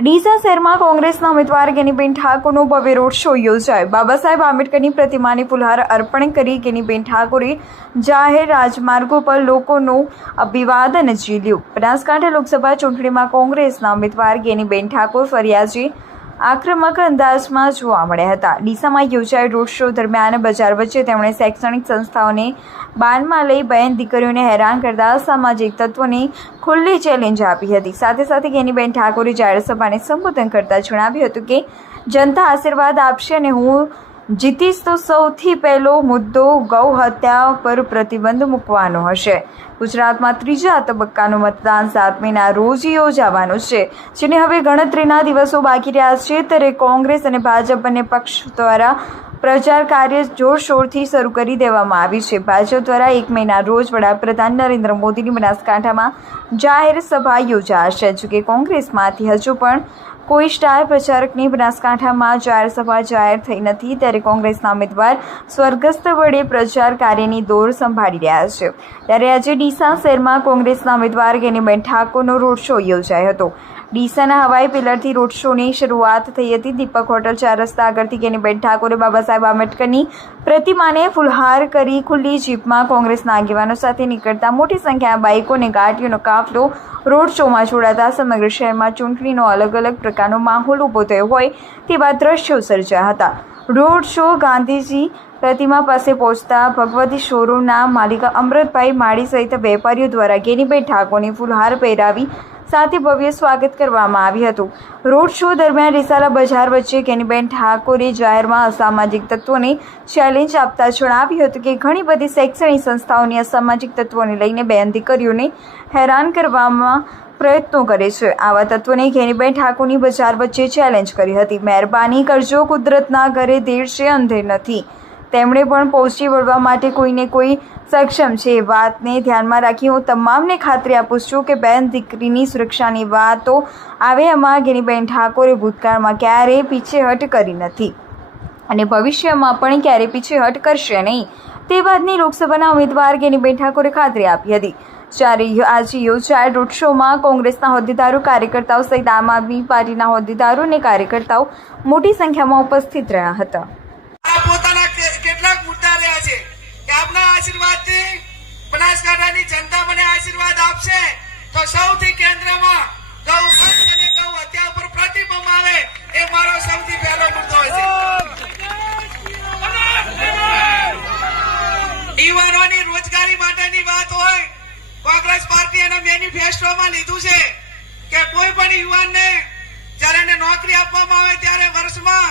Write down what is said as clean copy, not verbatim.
ડીસા શહેરમાં કોંગ્રેસના ઉમેદવાર ગેનીબેન ઠાકોરનો ભવ્ય રોડ શો યોજાયો। બાબા સાહેબ આંબેડકરની પ્રતિમાને ફુલહાર અર્પણ કરી ગેનીબેન ઠાકોરે જાહેર રાજમાર્ગો પર લોકોનું અભિવાદન ઝીલ્યું। બનાસકાંઠા લોકસભા ચૂંટણીમાં કોંગ્રેસના ઉમેદવાર ગેનીબેન ઠાકોર ફરિયાજી આક્રમક અંદાજમાં જોવા મળ્યા હતા। ડીસામાં યોજાયેલ રોડ શો દરમિયાન બજાર વચ્ચે તેમણે શૈક્ષણિક સંસ્થાઓને બાનમાં લઈ બહેન દીકરીઓને હેરાન કરતા સામાજિક તત્વોને ખુલ્લી ચેલેન્જ આપી હતી। સાથે સાથે ગેનીબેન ઠાકોરે જાહેર સભાને સંબોધન કરતા જણાવ્યું હતું કે જનતા આશીર્વાદ આપશે અને હું જીતીશ તો સૌથી પહેલો મુદ્દો ગૌ હત્યા પર પ્રતિબંધ મૂકવાનો હશે। ગુજરાતમાં ત્રીજા તબક્કાનું મતદાન 7 મેના રોજ યોજાવાનું છે, જેને હવે ગણતરીના દિવસો બાકી રહ્યા છે। ત્યારે કોંગ્રેસ અને ભાજપ બંને પક્ષ દ્વારા પ્રચાર કાર્ય જોરશોરથી શરૂ કરી દેવામાં આવી છે। ભાજપ દ્વારા 1 મેના રોજ વડાપ્રધાન નરેન્દ્ર મોદીની બનાસકાંઠામાં જાહેર સભા યોજાશે, જોકે કોંગ્રેસમાંથી હજુ પણ કોઈ સ્ટાર પ્રચારકની બનાસકાંઠામાં જાહેર સભા જાહેર થઈ નથી। ત્યારે કોંગ્રેસના ઉમેદવાર સ્વર્ગસ્થ વડે પ્રચાર કાર્યની દોર સંભાળી રહ્યા છે। ત્યારે આજે ડીસા શહેરમાં કોંગ્રેસના ઉમેદવાર ગેનીબેન ઠાકોરનો રોડ શો યોજાયો હતો। ડીસાના હવાઈ પિલરથી રોડ શોની શરૂઆત થઈ હતી। દીપક હોટલ 4 રસ્તા આગળથી ગેનીબેન ઠાકોરે બાબા સાહેબ આંબેડકરની પ્રતિમાને ફુલહાર કરી ખુલ્લી જીપમાં કોંગ્રેસના આગેવાનો સાથે નીકળતા મોટી સંખ્યામાં બાઇકો અને ગાડીઓનો કાફલો રોડ શોમાં જોડાતા સમગ્ર શહેરમાં ચૂંટણીનો અલગ અલગ પ્રકારનો માહોલ ઊભો થયો હોય તેવા દ્રશ્યો સર્જાયા હતા। રોડ શો ગાંધીજી પ્રતિમા પાસે પહોંચતા ભગવતી શોરૂમના માલિક અમૃતભાઈ માળી સહિત વેપારીઓ દ્વારા ગેનીબેન ઠાકોરને ફુલહાર પહેરાવી સાથે ભવ્ય સ્વાગત કરવામાં આવ્યું હતું। રોડ શો દરમિયાન રિસાલા બજાર વચ્ચે ગેનીબેન ઠાકોરે જાહેરમાં અસામાજિક તત્વોને ચેલેન્જ આપતા જણાવ્યું હતું કે ઘણી બધી શૈક્ષણિક સંસ્થાઓની અસામાજિક તત્વોને લઈને બહેન દીકરીઓને હેરાન કરવામાં પ્રયત્નો કરે છે। આવા તત્વોને ગેનીબેન ઠાકોરની બજાર વચ્ચે ચેલેન્જ કરી હતી। મહેરબાની કરજો, કુદરતના ઘરે દેર છે અંધેર નથી। તેમણે પણ પહોંચી વળવા માટે કોઈને કોઈ સક્ષમ છે। એ વાતને ધ્યાનમાં રાખી હું તમામને ખાતરી આપું છું કે બહેન દીકરીની સુરક્ષાની વાતો આવે એમાં ગેનીબેન ઠાકોરે ભૂતકાળમાં ક્યારેય પીછેહટ કરી નથી અને ભવિષ્યમાં પણ ક્યારેય પીછેહટ કરશે નહીં। તે વાતની લોકસભાના ઉમેદવાર ગેનીબેન ઠાકોરે ખાતરી આપી હતી। જ્યારે આજે યોજાયેલ રોડ શોમાં કોંગ્રેસના હોદ્દેદારો, કાર્યકર્તાઓ સહિત આમ આદમી પાર્ટીના હોદ્દેદારો અને કાર્યકર્તાઓ મોટી સંખ્યામાં ઉપસ્થિત રહ્યા હતા। કેટલાક મુદ્દા રહ્યા છે કે આપના આશીર્વાદથી બનાસકાંઠાની જનતા મને આશીર્વાદ આપશે તો સૌથી કેન્દ્રમાં ગૌ હત્યા અને ગૌ હત્યા પર પ્રતિબંધ આવે એ મારો સૌથી પહેલો મુદ્દો છે। યુવાનોની રોજગારી માટેની વાત હોય, કોંગ્રેસ પાર્ટી એના મેનિફેસ્ટોમાં લીધું છે કે કોઈ પણ યુવાનને જ્યારે એને નોકરી આપવામાં આવે ત્યારે વર્ષમાં